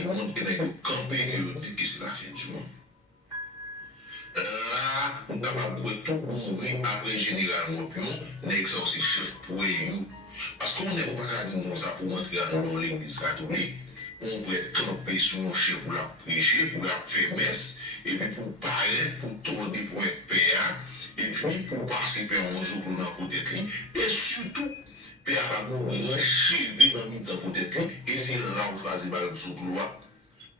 du monde qui est campé qui dit que c'est la fin du monde. Là, on capable de tout mourir après général Mopion, n'exorcise chef pour eux. Parce qu'on n'est pas dire ça pour entrer dans l'église catholique. On peut être campé sur un chef pour la prêcher, pour la faire messe, et puis pour parler, pour tourner pour être PA, et puis pour participer à un jour pour dans peut-être et surtout, PA va mourir enchevé dans le temps peut-être, et c'est là où choisir par le sous-couloir.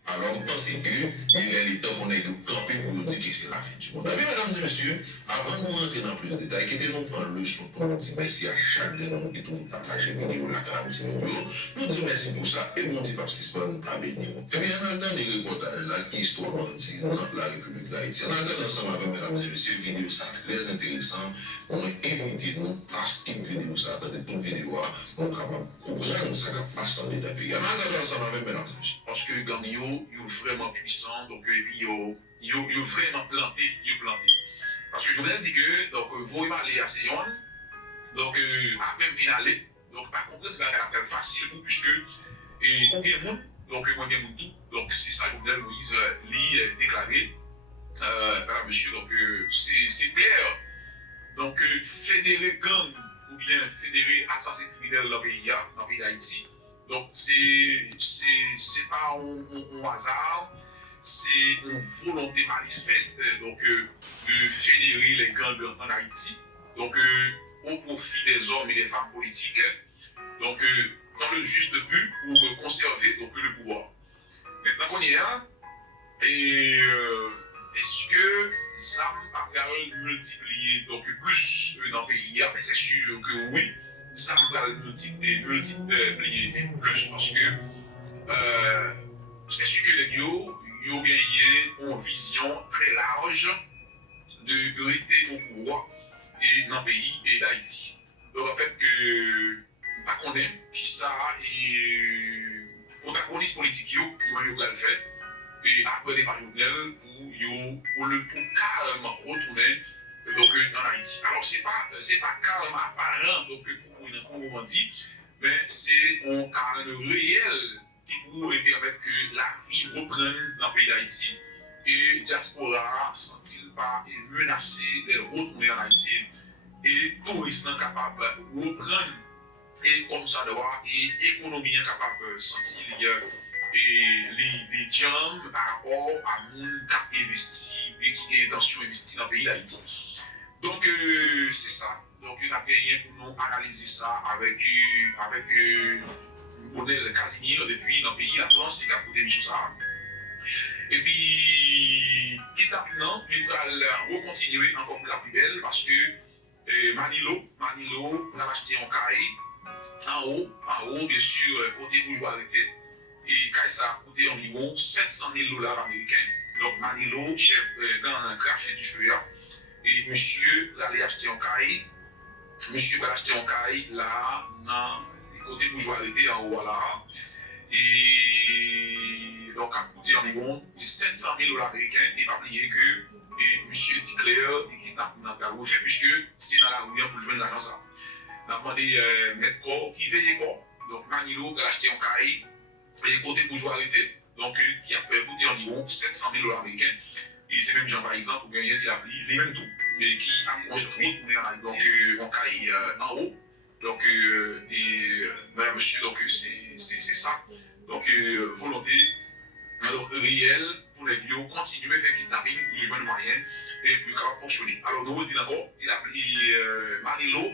Alors, on pense qu'il est le temps qu'on ait de camper pour nous dire que c'est la fin du monde. Mais mesdames et messieurs, avant de nous rentrer dans plus de détails, quittez-nous prendre leçon pour nous dire merci à chaque de nous qui nous partage la vidéo, la 40 minutes. Nous disons merci pour ça et mon petit pape Sispan nous pas bénir. Et bien, en attendant les reportages là, qui histoire dans la République d'Haïti, en attendant ensemble avec mesdames et messieurs, vidéo ça très intéressant. On invite nous parce qu'une vidéo ça, dans toute vidéo, on est capable de comprendre ce qui passe dans les pays. En attendant ensemble avec mesdames et messieurs. Parce que gang yo vraiment puissant, donc et puis yo vraiment planté. Parce que je voulais dire que donc vous parlez à Sion, donc à même finale, donc par contre la caractère facile pour puisque et bien monde, donc moi bien monde tout, donc c'est ça que Jovenel Moïse lui déclaré, voilà monsieur, donc c'est clair, donc fédérer gang ou bien fédérer assassin criminel dans le pays d'Haïti. Donc, c'est pas un hasard, c'est une volonté manifeste donc, de fédérer les gangs en Haïti, donc au profit des hommes et des femmes politiques, donc dans le juste but pour conserver donc, le pouvoir. Maintenant qu'on y est là, est-ce que ça va multiplier donc, plus dans le pays? C'est sûr que oui. Ça va multiplier plus parce que c'est sûr que les gens ont gagné une vision très large de rester au pouvoir et dans le pays et d'Haïti. Donc en fait que pas qu'on aime qui ça et protagonistes politiques ils vont le faire et après des Jovenel pour carrément retourner donc en Haïti. Alors c'est pas carrément apparent donc pour on dit, mais c'est un cas réel qui pourrait permettre que la vie reprenne dans le pays d'Haïti et diaspora sent-il pas menacé de retourner en Haïti et touristes capable de reprendre et comme ça doit et économie capable de sentir et les gens par rapport à monde qui a investi et qui a intention d'investir dans le pays d'Haïti. Donc c'est ça. Donc il a gagné pour nous analyser ça avec Bonel Casimir depuis dans le pays à France, il a posé des choses ça. Et puis, quitte à maintenant, il va recontinuer encore pour la plus belle parce que Manilo, on a acheté un caille en haut, bien sûr, côté bourgeoisie. Et quand ça a coûté environ 700 000 $ américains. Donc Manilo, chef dans un craché du feu. Et monsieur allait acheter un caille. Monsieur va acheter un caille là, dans le côté bourgeoisie en haut là. Et donc a coûté environ 700 000 $ américains. Et pas oublier que monsieur dit clair et qui n'a pas refaire puisque c'est dans la réunion pour joindre l'argent ça. On a demandé mettre corps qui veille corps. Donc Manilo va acheter un caille. Et côté bourgeoisie, donc qui a coûté environ 700 000 $ américains. Et c'est même gens par exemple, ou bien il a pris les mêmes tout, et qui a construit donc on caille en haut. Donc, madame, monsieur, donc c'est ça. Donc, volonté réelle pour les vidéos continuer à faire kidnapping pour rejoindre moyen et puis capable fonctionner. Alors, nous disons encore, il a pris Manilo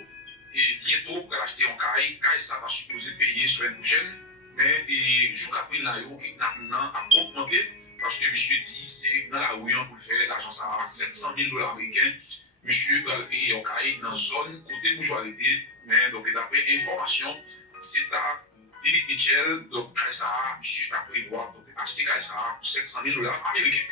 et bientôt pour acheter un caille, ça va supposer payer sur l'année prochaine. Mais jusqu'à présent, le kidnapping a augmenté parce que monsieur dit c'est dans la rue pour faire l'argent ça va 700 000 $ américains. Monsieur doit le payer en caille dans une zone côté bourgeoisie. Mais donc d'après information, c'est à Philippe Michel, donc Kaisa, monsieur a prévoir donc acheter Kaisa pour 700 000 $ américains.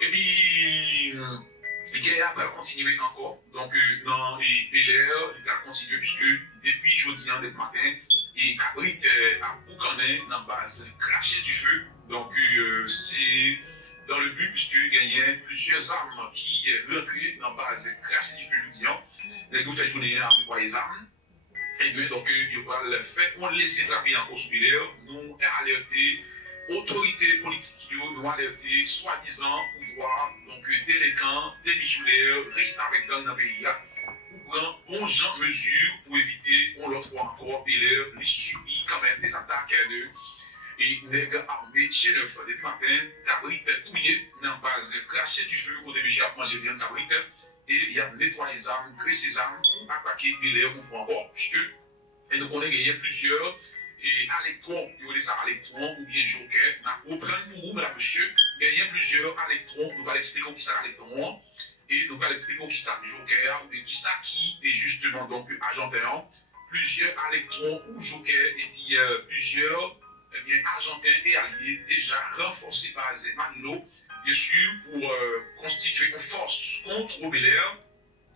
Et puis la guerre va continuer encore. Donc dans les LR, il va continuer puisque depuis jeudi dès matin, et Cabrit a boucané dans la base craché du feu. Donc c'est dans le but puisque il y a plusieurs armes qui rentrent dans la base craché du feu jeudi. Les deux faits journée à pouvoir les armes. Et bien donc il va le faire, on laisse frapper encore sous l'air. Nous alerter autorité politique nous alerté, soi-disant pouvoir, donc délinquants, démissionnaires, restent avec dans le pays. Pour prendre bon genre mesures pour éviter, on l'autre fois encore, et les subit quand même des attaques de et les armés chez le feu depuis matin, cabrit touillé dans base craché du feu au début à manger bien cabrit et il y a nettoyé les armes, créé ses armes pour attaquer les une fois encore, puisque et donc on a gagné plusieurs et électrons, il y a ça électrons ou bien joker, on prend pour vous, mesdames, monsieur, gagné plusieurs électrons, nous allons expliquer qui ça électron et nous allons expliquer qui ça joker ou qui ça qui est justement donc argentin, plusieurs électrons ou joker et puis plusieurs argentins et alliés déjà renforcés par Manilo, bien sûr, pour constituer une force contre Belair.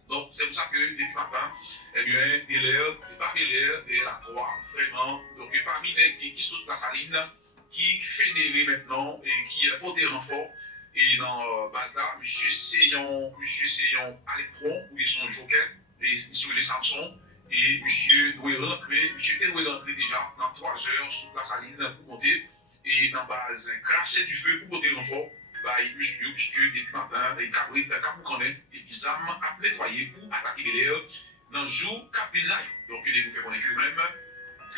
Donc, c'est pour ça que depuis matin, eh bien, Belair, c'est pas Belair et la Croix, vraiment. Donc, parmi les qui sautent la saline, qui fédéré maintenant et qui porte des renforts. Et dans base là, M. Seyon Alectron, ou ils sont Joker, et sur les Samson. Et monsieur doit rentrer déjà dans 3 heures sous la saline pour monter et dans base cracher du feu pour monter l'enfant. Bah, monsieur, puisque depuis matin, les cabrites, comme vous connaissez, des armes à nettoyer pour attaquer les lèvres dans le jour capillage. Donc, il vous fait connaître même.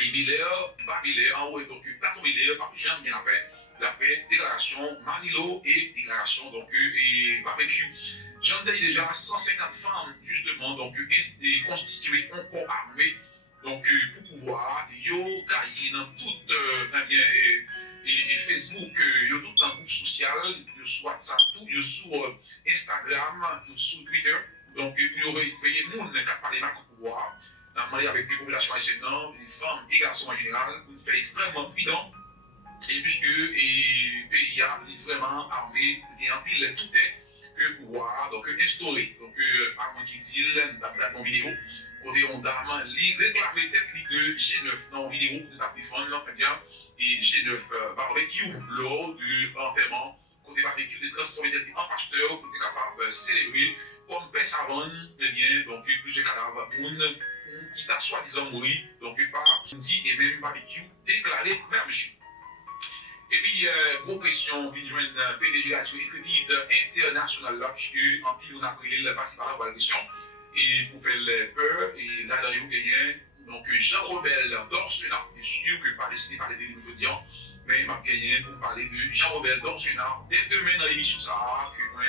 Et Belair, en haut, donc, Platon Belair, par Jean bien la paix, déclaration Manilo et déclaration donc, et barbecue. J'en ai déjà 150 femmes, justement, donc, constituées un corps armé, donc, pour pouvoir, yo, cahier dans tout, et Facebook, yo, tout dans le groupe social, yo, sur WhatsApp, tout, yo, sur Instagram, yo, sur Twitter, donc, il y aurait des gens qui parlent de pouvoir, avec des populations haïtiennes, des femmes et garçons en général, pour faire extrêmement prudent, et puisque le pays a vraiment armé, il y a un pile tout est que pouvoir donc instaurer. Donc, à moins qu'il dise, dans la vidéo, côté on dame, il réclame tête de G9 dans la vidéo, de la téléphone, bien, et G9 barbecue lors du enterrement, côté barbecue de transformer en pasteur, pour être capable de célébrer comme paix savonne, eh bien, donc plusieurs cadavres, qui t'a soi-disant mouru, donc par dit et même barbecue déclaré même monsieur. Et puis, gros pression, puis joindre PDG Radio Intrépide International là, puisque en plus on a pris le passé par la question, et pour faire peur, et là, dans les gagnants, donc Jean-Robert Dorsenat, bien sûr que pas décidé par les délits aujourd'hui, mais il m'a gagné pour parler de Jean-Robert Dorsenat, dès demain dans l'émission ça, que moi,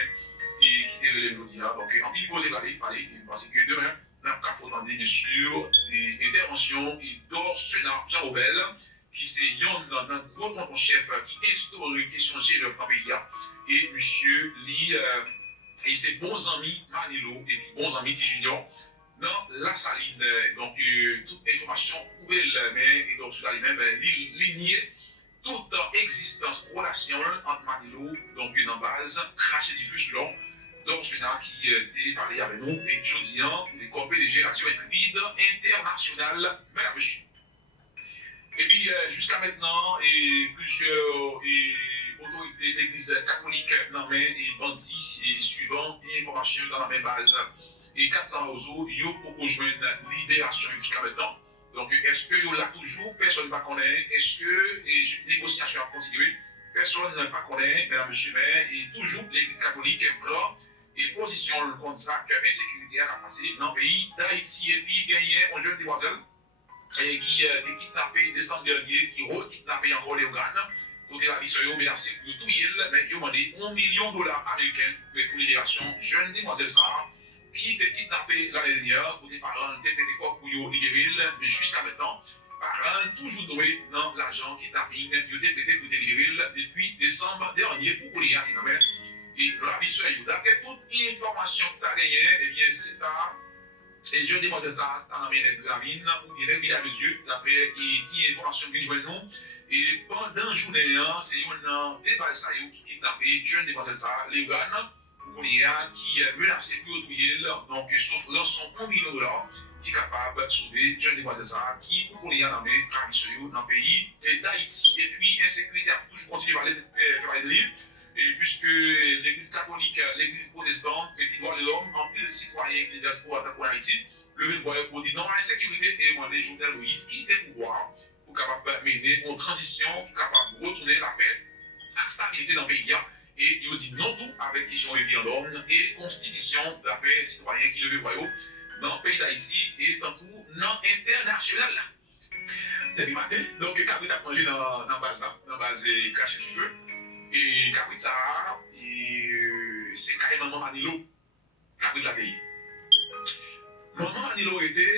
et qui était aujourd'hui là, donc en plus poser parler, parce que demain, on a qu'à entendre bien sûr des interventions et Dorsenat, Jean-Robert, qui c'est un gros tonton chef qui instaure une question G9 dans le pays. Et monsieur lit et ses bons amis Manilo et puis bons amis T-Junior dans la saline. Donc, toute information pouvait le mettre et donc cela lui-même ligner toute existence, relation entre Manilo, donc dans base, cracher du feu sur l'homme. Donc, celui-là qui était parlé avec nous et Jodian, des corps PDG Radio Intrépide International, mesdames et messieurs. Et puis, jusqu'à maintenant, plusieurs autorités de l'Église catholique dans main et bandits et suivant information dans la même base. Et 400 autres, ils ont proposé une libération jusqu'à maintenant. Donc, est-ce que là toujours, personne ne va connaître? Est-ce que les négociations ont continué? Personne ne va connaître, mesdames et messieurs, et toujours l'Église catholique prend et position contre ça, insécurité à passer dans le pays d'Haïti. Et puis, gagner un jeune demoiselle et qui a été kidnappé décembre dernier, qui a kidnappé encore les organes, côté la mission, menacé pour tout il, mais il a demandé $1 million américains pour libération jeune demoiselle Sarah, qui était kidnappée l'année dernière, côté parents, des corps pour libérer, mais jusqu'à maintenant, parents toujours doués dans l'argent kidnapping, ils ont été pour libérer depuis décembre dernier pour les kidnappés. Et la mission, d'après toute information que tu as gagnée, eh bien, c'est à et je demande ça, c'est dans la gravine, ou bien les de Dieu, d'après 10 informations que nous nous. Et pendant la journée, c'est un débat qui kidnappé, je demande ça, les Ouganes, qui menacent pour autrui, donc sauf rançon $1 million, qui est capable de sauver, je demande ça, qui pour les dans le pays d'Haïti. Et puis, insécurité a toujours continué à faire des livres. Et puisque l'Église catholique, l'Église protestante, et puis droit de l'homme, en plus citoyens qui diaspora pour Haïti, le même voyage pour dire non à l'insécurité et demander Jovenel Moïse qui était pouvoir pour capable mener une transition qui est capable de retourner la paix, la stabilité dans le pays. Et il dit non tout avec question référendum et constitution de la paix citoyen qui le voyait dans le pays d'Haïti et tant pour non international. Depuis matin, donc Cabrit a mangé dans la base cracher du feu. Et Cabrit ça, c'est carrément Manilo, Cabrit la pays. Maman Manilo était